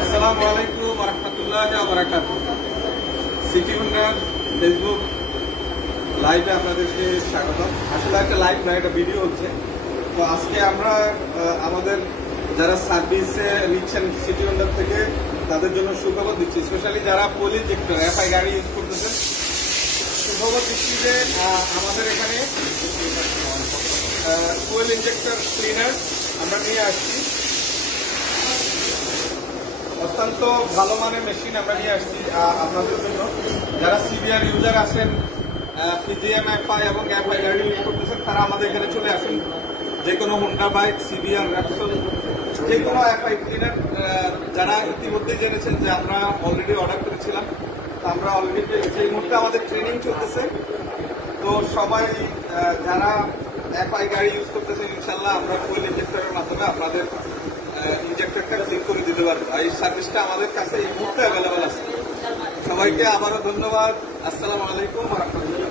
আসসালামু আলাইকুম ওয়া রাহমাতুল্লাহি ওয়া বারাকাতুহু। সিটি হুন্ডার ফেসবুক লাইভে আপনাদেরকে স্বাগত। আসলে একটা লাইভ না, একটা ভিডিও হচ্ছে। তো আজকে আমরা আমাদের যারা সার্ভিসে নিচ্ছেন সিটি হুন্ডার থেকে তাদের জন্য সুখবর দিচ্ছি, স্পেশালি যারা ফুয়েল ইনজেক্টর এফআই গাড়ি ইউজ করতেছেন। সুখবর দিচ্ছি যে আমাদের এখানে ফুয়েল ইনজেক্টর ক্লিনার আমরা নিয়ে আসছি। অত্যন্ত ভালো মানের মেশিন আমরা নিয়ে আসছি আপনাদের জন্য। যারা সিবিআর ইউজার আছেন, পিজিএম এফআই এবং এফআই গাড়ি ইউজ করতেছেন, তারা আমাদের এখানে চলে আসেন। যে কোনো হুন্ডা বাইক, সিবিআর, র্যাপসল, যে কোনো এফআই ক্লিনার যারা ইতিমধ্যেই জেনেছেন যে আমরা অলরেডি অর্ডার করেছিলাম, আমরা অলরেডি পেয়েছি। এই মুহূর্তে আমাদের ট্রেনিং চলতেছে। তো সবাই যারা এফআই গাড়ি ইউজ করতেছেন, ইনশাল্লাহ আমরা ফুয়েল ইনজেক্টরের মাধ্যমে আপনাদের ইনজেক্টরটা ক্লিন করে দিতে পারবো। এই সার্ভিসটা আমাদের কাছে এই মুহূর্তে অ্যাভেলেবেল আছে। সবাইকে আবারও ধন্যবাদ। আসসালামু আলাইকুম ওয়া রাহমাতুল্লাহ।